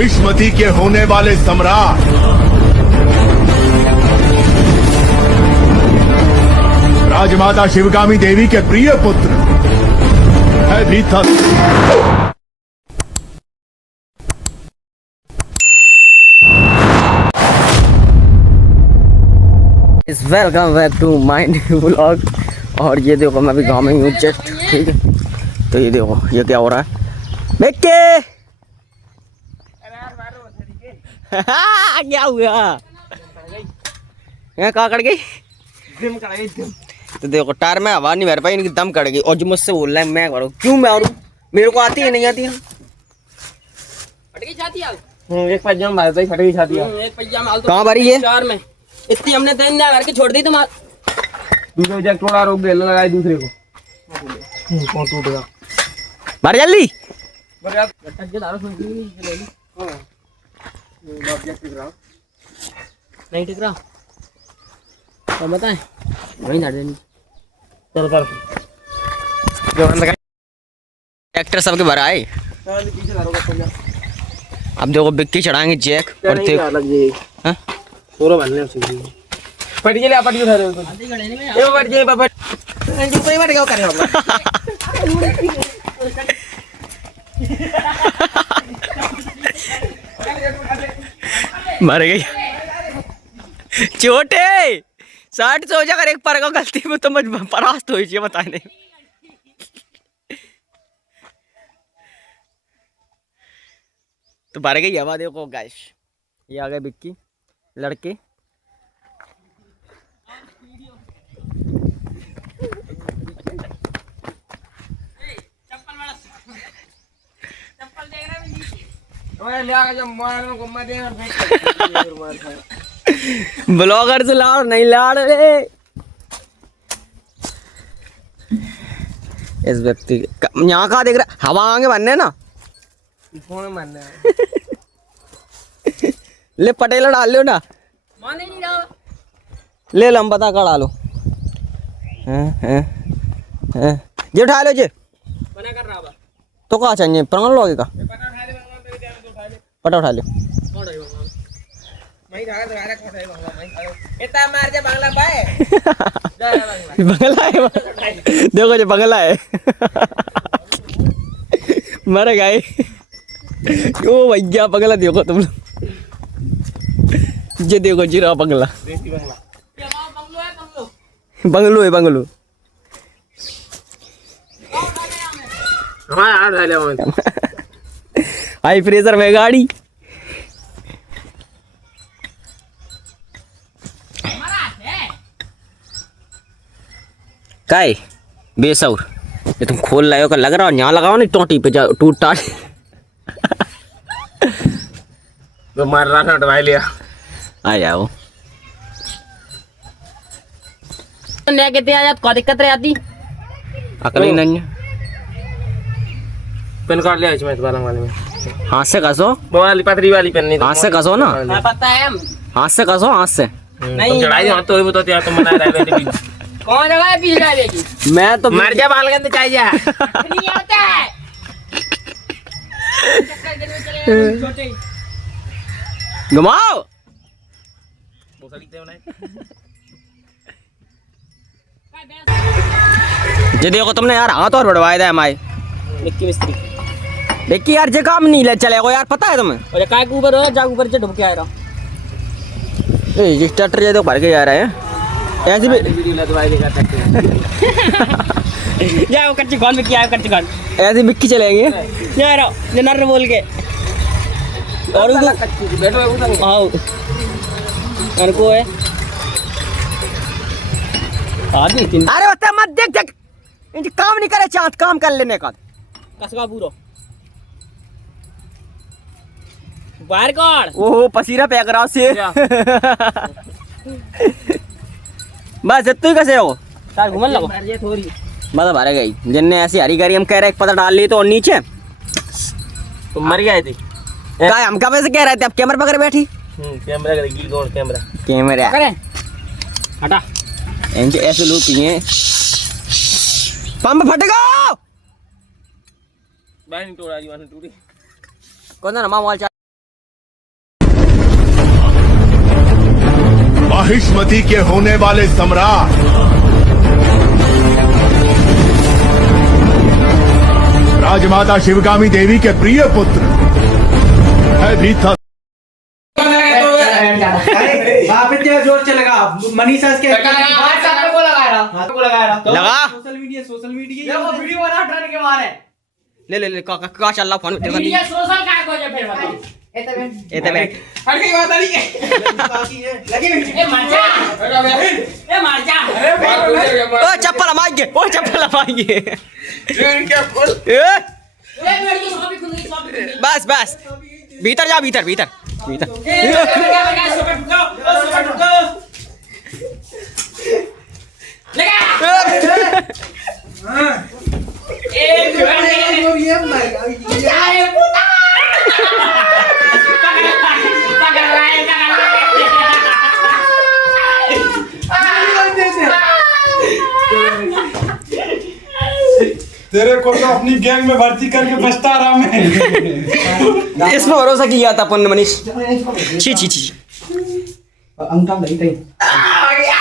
महिष्मती के होने वाले सम्राट राजमाता शिवगामी देवी के प्रिय पुत्र है भीतर। Welcome back to my new vlog. और ये देखो मैं अभी गाँव में ही हूँ जस्ट, ठीक है। तो ये देखो ये क्या हो रहा है बेके क्या हुआ यहाँ कहाँ कट गई? तो देखो टायर में हवा नहीं भर पाई, इनकी दम कट गई। और जो मुझसे बोल रहा है मैं करूँ, क्यों मैं करूँ? मेरे को आती है नहीं आती है? एक पैजामा मार दो, फट गई छाती एक पैजामा मार दो। कहाँ भरी है? चार में इतनी हमने दिन जा करके छोड़ दी। तुम दूसरे जग थोड़ा रोक दे लगाए दूसरे को कौन टूटेगा। भर जल्दी नहीं टिक रहा तो बताएं वहीं डाल देनी। चल कर ट्रैक्टर सबके भरा है। अब देखो बिक्की चढ़ाएंगे जैक और हाँ पूरा बनने पटी चले पटी उठा रहे हो ये पट जाए बाबा जो कोई बात क्या कर रहे हो मर गई छोटे 60 से हो जाकर एक पर को गलती में तो मुझ परास्त हुई चाहिए बताने। तो भर गई हवा। देखो गाइस ये आ गए बिक्की लड़के। ब्लॉगर से लाड़ नहीं लाड़ रे इस व्यक्ति यहाँ का देख रहा हवा आगे बनने ना ले पटेला डाल लो ना ले लो हम बता कर डालो जे उठा लो जे तो कहाँ चाहिए प्रंगल लोगे का पटा उठा लो बंगला है देखो जो बंगला है मर गए ओ भैया बंगला देखो तुम लोग ये देखो जीरा बंगला बंगलो है बंगलो हाई प्रेशर में गाड़ी काय बेसौर ये तुम खोल लाए हो का लग रहा हो यहाँ लगाओ नहीं टोटी पे जा टूट टाट तो मार रहा था भाई लिया आ जाओ कहते हैं कोई दिक्कत रही आती अकल ही नहीं पेन कार्ड लिया इसमें वाले में हाथ से कसो वाली पतरी वाली पेन नहीं हाथ से कसो ना पता है हाथ से कसो हाथ से नहीं चढ़ाई हाथ तो वो तो यार तुम बना रहे बेटे कौन जगह है पीछे जाए बेटी मैं तो मर जा बाल गंद चाहिए नहीं आता है घुमाओ ये देखो तुमने यार हाथ और बढ़वाए थे हमारे मिक्की मिस्त्री देखिए यार जे काम नहीं ले चलेगा यार पता है तुम्हें। और काय के ऊपर हो जा ऊपर से ढुक के आ रहा ए ये स्टार्टर ये तो भर के जा रहा है ऐसे भी जाओ कच्ची कौन में किया है कच्ची कौन ऐसे बिक्की चलेंगे यार ये नर बोल के और बैठो आओ अनको है आदमी तीन अरे होता मत देख देख इनके काम नहीं करे चाहत काम कर लेने का कसका पूरा बाहर कौन ओहो पसीना फेंक रहा से बस इतना ही कैसे हो तार घुमन लगो ये थोड़ी मतलब भर गई जिनने ऐसी हरी गरी हम कह रहे पता डाल ली तो और नीचे तुम मर गए थे क्या हम कब ऐसे कह रहे थे अब कैमरा पकड़ बैठी कैमरा की कौन कैमरा कैमरा हटा इनके ऐसे लोग पिए पंप फटेगा बैन टूटा जीवन टूटी कौन सा ना मोबाइल महिष्मती के होने वाले सम्राट राजमाता शिवगामी देवी के प्रिय पुत्र है भीता। वहाँ पे तेरा जोर चलेगा मनीषा इसके लगा सोशल मीडिया वीडियो बना ट्रेंड के मारे ले का चल रहा फोन में वीडियो सोशल का को फिर बताओ एते बैठ हट गई बात नहीं लगी ए मर जा ओ चप्पल मार गए बस भीतर जा भीतर तेरे को तो अपनी गैंग में भर्ती करके पछता रहा मैं। इसमें भरोसा किया था अपन मनीष छी अंकल नहीं थे आ गया